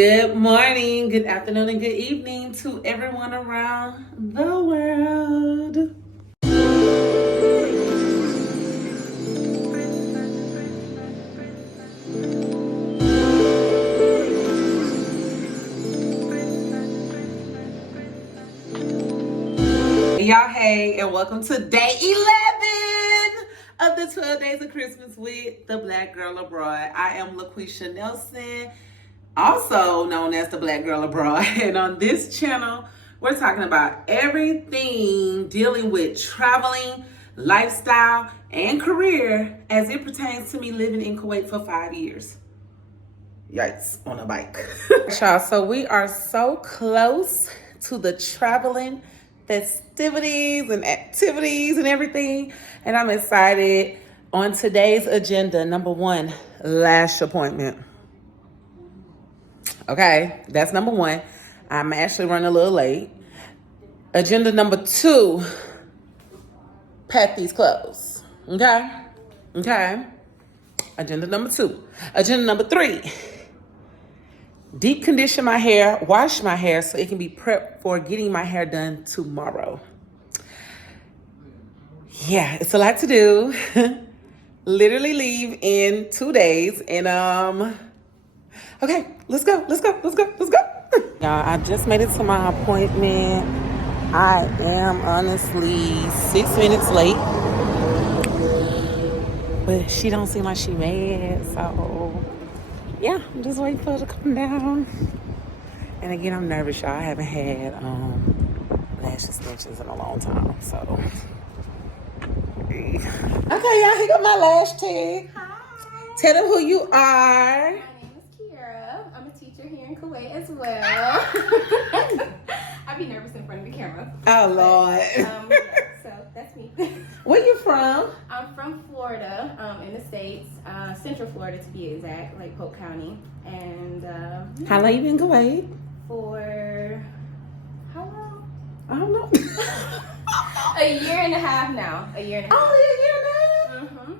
Good morning, good afternoon, and good evening to everyone around the world. Y'all, hey, and welcome to day 11 of the 12 Days of Christmas with the Black Girl Abroad. I am LaQuisha Nelson, also known as the Black Girl Abroad, and on this channel we're talking about everything dealing with traveling, lifestyle, and career as it pertains to me living in Kuwait for 5 years. Yikes, on a bike. Y'all, so we are so close to the traveling festivities and activities and everything, and I'm excited. On today's agenda, number one, lash appointment. Okay, that's number one. I'm actually running a little late. Agenda number two, pack these clothes. Okay. Agenda number two. Agenda number three, deep condition my hair, wash my hair so it can be prepped for getting my hair done tomorrow. Yeah, it's a lot to do. Literally leave in 2 days, and okay, let's go. Y'all, I just made it to my appointment. I am honestly 6 minutes late, but she don't seem like she mad, so yeah, I'm just waiting for her to come down. And again, I'm nervous, y'all. I haven't had lash extensions in a long time, so. Okay, y'all, here got my lash tag. Hi. Tell them who you are. My name is Kiara. I'm a teacher here in Kuwait as well. I be nervous in front of the camera. Oh, Lord. So that's me. Where you from? I'm from Florida, in the States, Central Florida to be exact, like Polk County. And How long you been in Kuwait? for how long? I don't know. A year and a half now. A year and a half. Oh, yeah, Mm-hmm.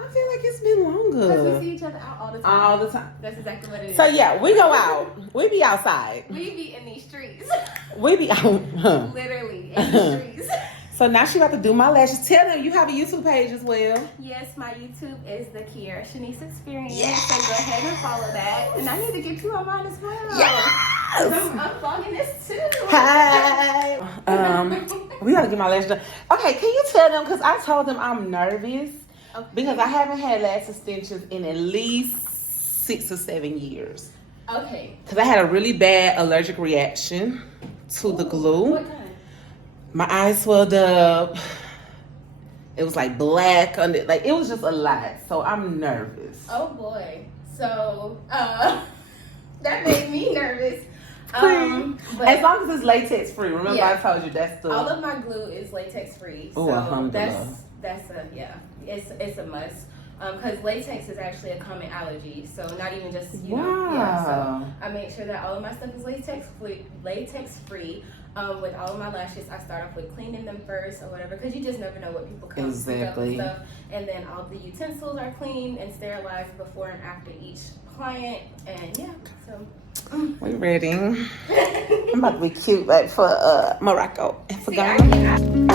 I feel like it's been longer. Because we see each other out all the time. All the time. That's exactly what it is. So yeah, we go out. We be outside. We be in these streets. We be out. Literally in the streets. So now she about to do my lashes. Tell them you have a YouTube page as well. Yes, my YouTube is the 𝗙𝗘𝗃𝗃𝗃. Yes. So go ahead and follow that. And I need to get you on mine as well. Yes. I'm vlogging this too. Hi. We gotta get my lashes done. Okay, can you tell them, because I told them I'm nervous because I haven't had lash extensions in at least 6 or 7 years. Okay. Because I had a really bad allergic reaction to the glue. What kind? My eyes swelled up. It was like black under, like it was just a lot. So I'm nervous. Oh boy. So that made me nervous. But as long as it's latex free. Remember, yeah. I told you that's the. all of my glue is latex free. Oh, So alhamdulillah. that's a it's a must. Because latex is actually a common allergy, so not even just you know. Yeah, so I make sure that all of my stuff is latex free. With all of my lashes, I start off with cleaning them first or whatever, because you just never know what people come pick up and stuff. And then all the utensils are cleaned and sterilized before and after each client. And yeah, so We ready? I'm about to be cute, like for Morocco and for see, Ghana.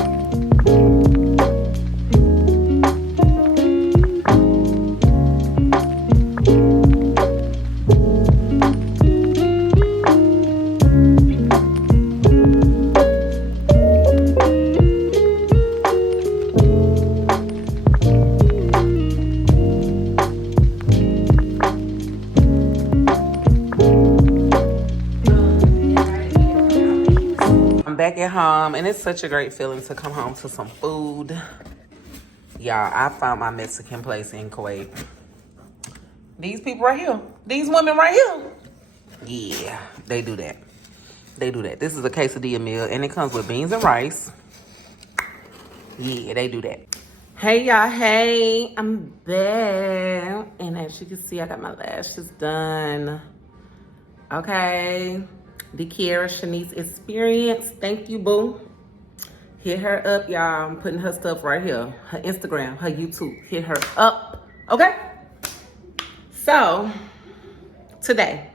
Back at home, and it's such a great feeling to come home to some food. Y'all, I found my Mexican place in Kuwait. These people right here, these women right here, yeah, they do that. This is a quesadilla meal, and it comes with beans and rice. Yeah, they do that. Hey y'all, hey, I'm back, and as you can see, I got my lashes done. Okay, the 𝗙𝗃𝗃𝗃𝗃𝗃. Thank you, boo. Hit her up, y'all. I'm putting her stuff right here. Her Instagram, her YouTube. Hit her up, okay? So, today,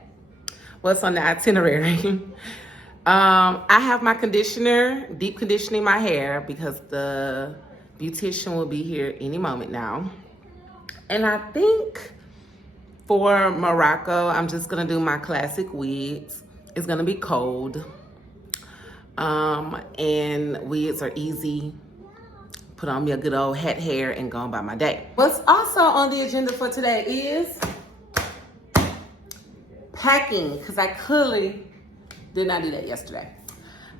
what's on the itinerary. I have my conditioner, deep conditioning my hair because the beautician will be here any moment now. And I think for Morocco, I'm just gonna do my classic wigs. It's gonna be cold. And wigs are easy. Put on me a good old hat hair and go on by my day. What's also on the agenda for today is packing, because I clearly did not do that yesterday.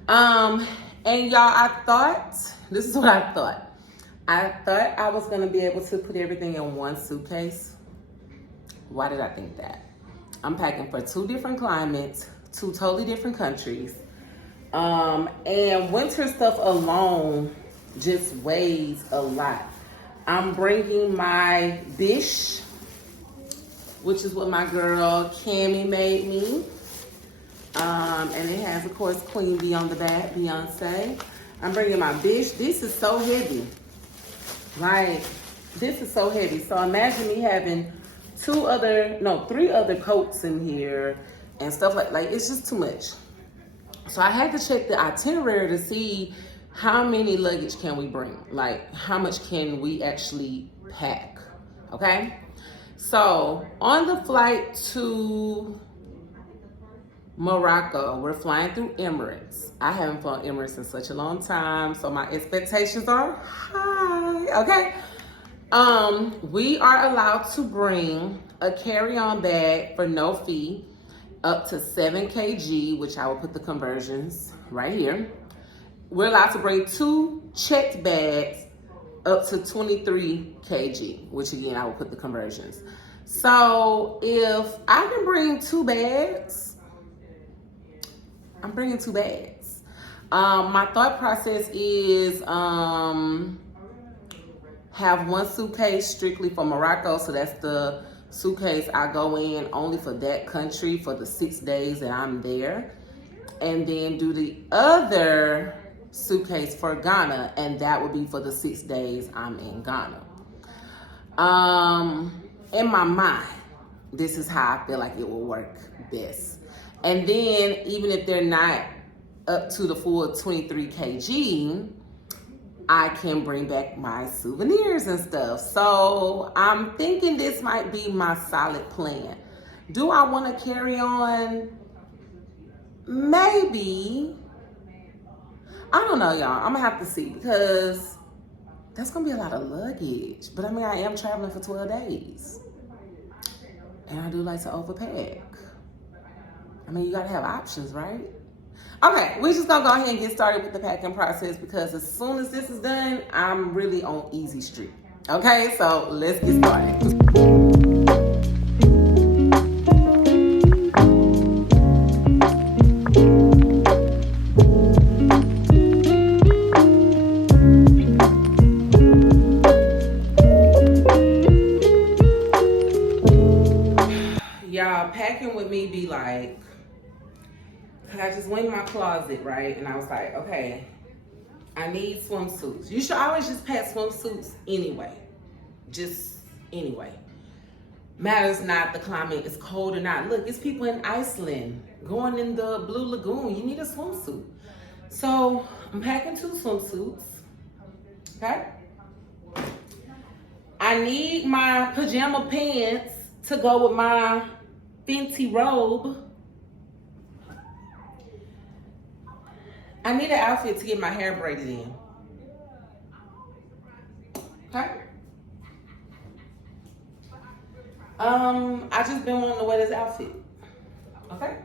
And y'all, I thought, this is what I thought. I thought I was gonna be able to put everything in one suitcase. Why did I think that? I'm packing for 2 different climates, 2 totally different countries. And winter stuff alone just weighs a lot. I'm bringing my 𝗽liche, which is what my girl Cammy made me. And it has, of course, Queen Bee on the back, Beyonce. I'm bringing my 𝗽liche. This is so heavy. Like, this is so heavy. So imagine me having 3 other coats in here and stuff like it's just too much. So I had to check the itinerary to see how many luggage can we bring? Like, how much can we actually pack? Okay? So on the flight to Morocco, we're flying through Emirates. I haven't flown Emirates in such a long time, so my expectations are high, okay? We are allowed to bring a carry-on bag for no fee up to 7 kg, which I will put the conversions right here. We're allowed to bring 2 checked bags up to 23 kg, which again, I will put the conversions. So if I can bring 2 bags, I'm bringing 2 bags. My thought process is have 1 suitcase strictly for Morocco. So that's the suitcase I go in only for that country for the 6 days that I'm there. And then do the other suitcase for Ghana, and that would be for the 6 days I'm in Ghana. In my mind, this is how I feel like it will work best. And then even if they're not up to the full 23 kg, I can bring back my souvenirs and stuff. So I'm thinking this might be my solid plan. Do I want to carry on? Maybe. I don't know, y'all. I'm gonna have to see, because that's gonna be a lot of luggage. But I mean, I am traveling for 12 days. And I do like to overpack. I mean, you gotta have options, right? Okay, we're just gonna go ahead and get started with the packing process, because as soon as this is done, I'm really on easy street. Okay, so let's get started. Y'all, packing with me be like, I just went in my closet, right? And I was like, okay, I need swimsuits. You should always just pack swimsuits anyway. Just anyway. Matters not the climate is cold or not. Look, it's people in Iceland going in the Blue Lagoon. You need a swimsuit. So I'm packing 2 swimsuits, okay? I need my pajama pants to go with my Fenty robe. I need an outfit to get my hair braided in. Okay? I just been wanting to wear this outfit. Okay?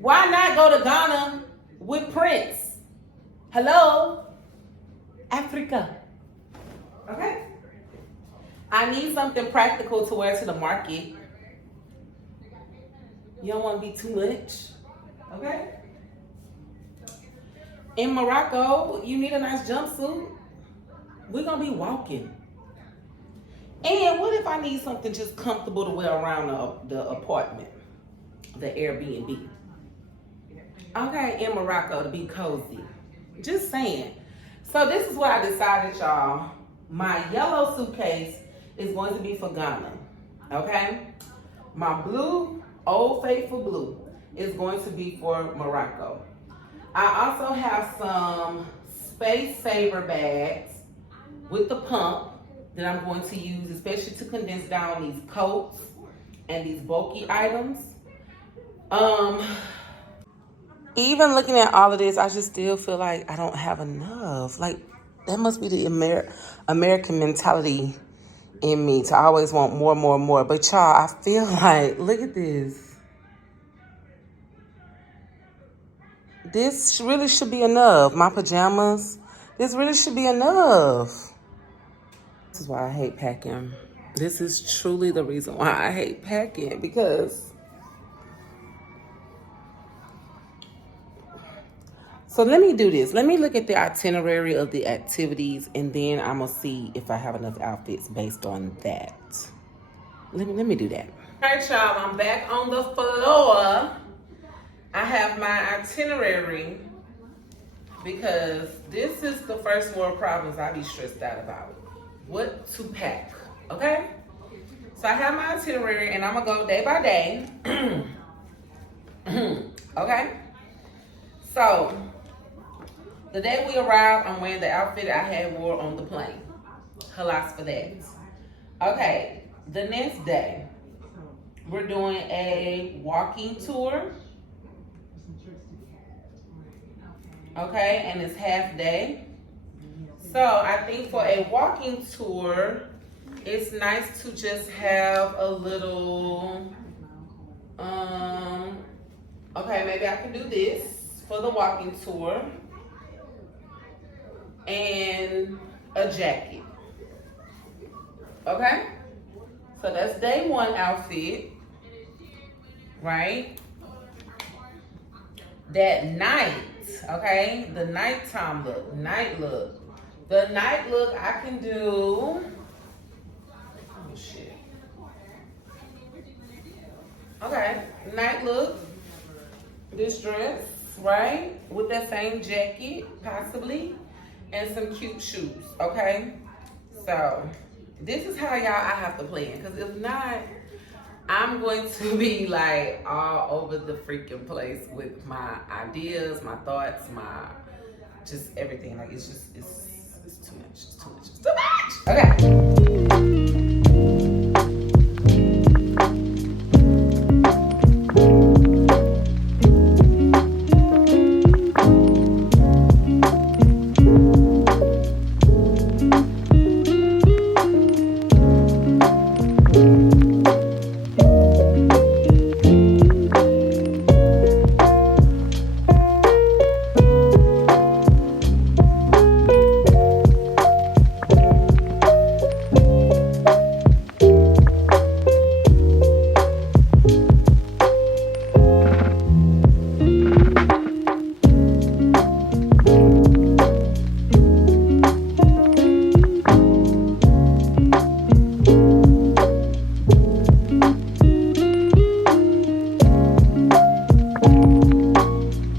Why not go to Ghana with Prince? Hello? Africa. Okay? I need something practical to wear to the market. You don't want to be too much. Okay? In Morocco, you need a nice jumpsuit. We're gonna be walking. And what if I need something just comfortable to wear around the apartment, the Airbnb? Okay, in Morocco to be cozy. Just saying. So this is what I decided, y'all. My yellow suitcase is going to be for Ghana, okay? My blue Old Faithful blue is going to be for Morocco. I also have some Space Saver bags with the pump that I'm going to use, especially to condense down these coats and these bulky items. Even looking at all of this, I just still feel like I don't have enough. Like, that must be the American mentality in me to always want more, more, more. But y'all, I feel like, look at this. This really should be enough. My pajamas, this really should be enough. This is why I hate packing. This is truly the reason why I hate packing, because so let me do this. Let me look at the itinerary of the activities, and then I'm gonna see if I have enough outfits based on that. Let me do that. All right, y'all, I'm back on the floor. I have my itinerary because this is the first world problems I be stressed out about. What to pack, okay? So I have my itinerary and I'm gonna go day by day. Okay? So, the day we arrived, I'm wearing the outfit I had wore on the plane. Halas for that. Okay, the next day, we're doing a walking tour. Okay, and it's half day. So I think for a walking tour, it's nice to just have a little, okay, maybe I can do this for the walking tour. And a jacket. Okay? So that's day one outfit. Right? That night, okay? The nighttime look, night look. The night look I can do. Oh shit. Okay, night look. This dress, right? With that same jacket, possibly. And some cute shoes, okay? So, this is how y'all I have to plan. Because if not, I'm going to be like all over the freaking place with my ideas, my thoughts, my just everything. Like it's just, it's too much, it's too much, it's too much. Okay.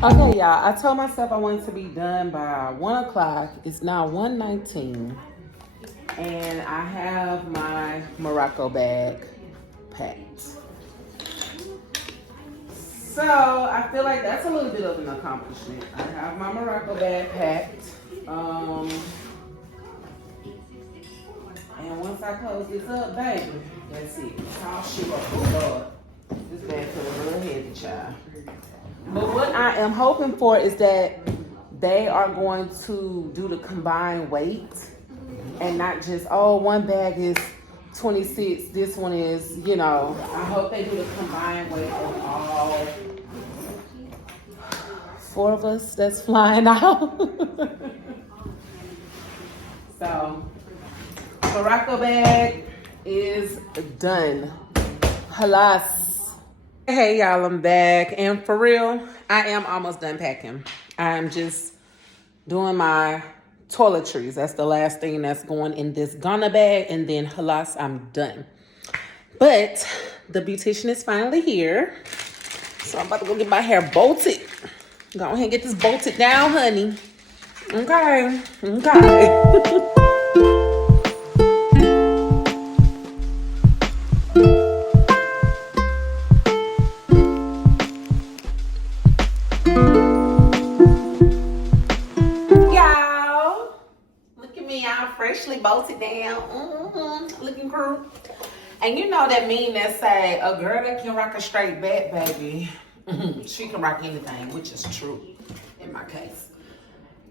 Okay, y'all, I told myself I wanted to be done by 1 o'clock. It's now 1:19, and I have my Morocco bag packed. So I feel like that's a little bit of an accomplishment. I have my Morocco bag packed. And once I close this up, baby, that's it. I'll shoot up. Oh, Lord. This bag feels a little heavy, child. But what I am hoping for is that they are going to do the combined weight and not just, oh, one bag is 26, this one is, you know, I hope they do the combined weight of all 4 of us that's flying out. So, Morocco bag is done. Halas. Hey y'all, I'm back, and for real, I am almost done packing. I'm just doing my toiletries. That's the last thing that's going in this Ghana bag, and then halas, I'm done. But the beautician is finally here, so I'm about to go get my hair bolted. Go ahead and get this bolted down, honey. Okay, okay. bolted down, looking crew. And you know that meme that say, a girl that can rock a straight back, baby, she can rock anything, which is true in my case.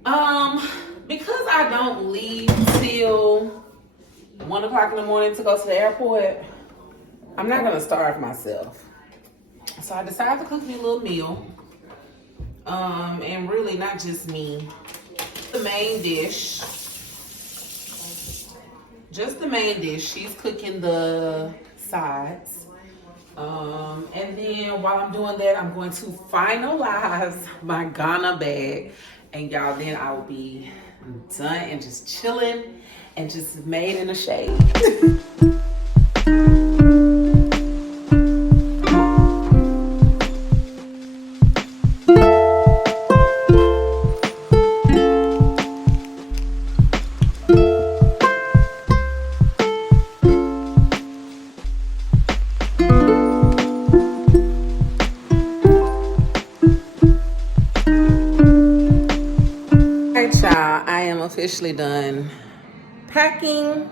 Because I don't leave till 1 o'clock in the morning to go to the airport, I'm not gonna starve myself. So I decided to cook me a little meal. And really not just me. The main dish. Just the main dish. She's cooking the sides. And then while I'm doing that, I'm going to finalize my Ghana bag. And y'all, then I will be done and just chilling and just made in the shade. I am officially done packing.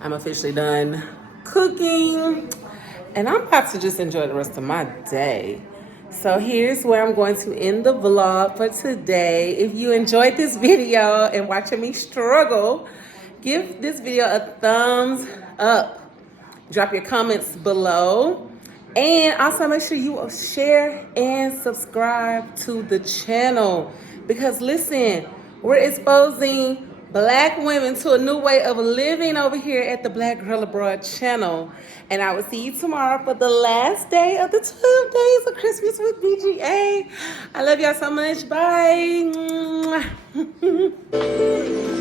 I'm officially done cooking. And I'm about to just enjoy the rest of my day. So here's where I'm going to end the vlog for today. If you enjoyed this video and watching me struggle, give this video a thumbs up. Drop your comments below. And also make sure you share and subscribe to the channel. Because listen, we're exposing Black women to a new way of living over here at the Black Girl Abroad channel. And I will see you tomorrow for the last day of the 12 days of Christmas with BGA. I love y'all so much. Bye.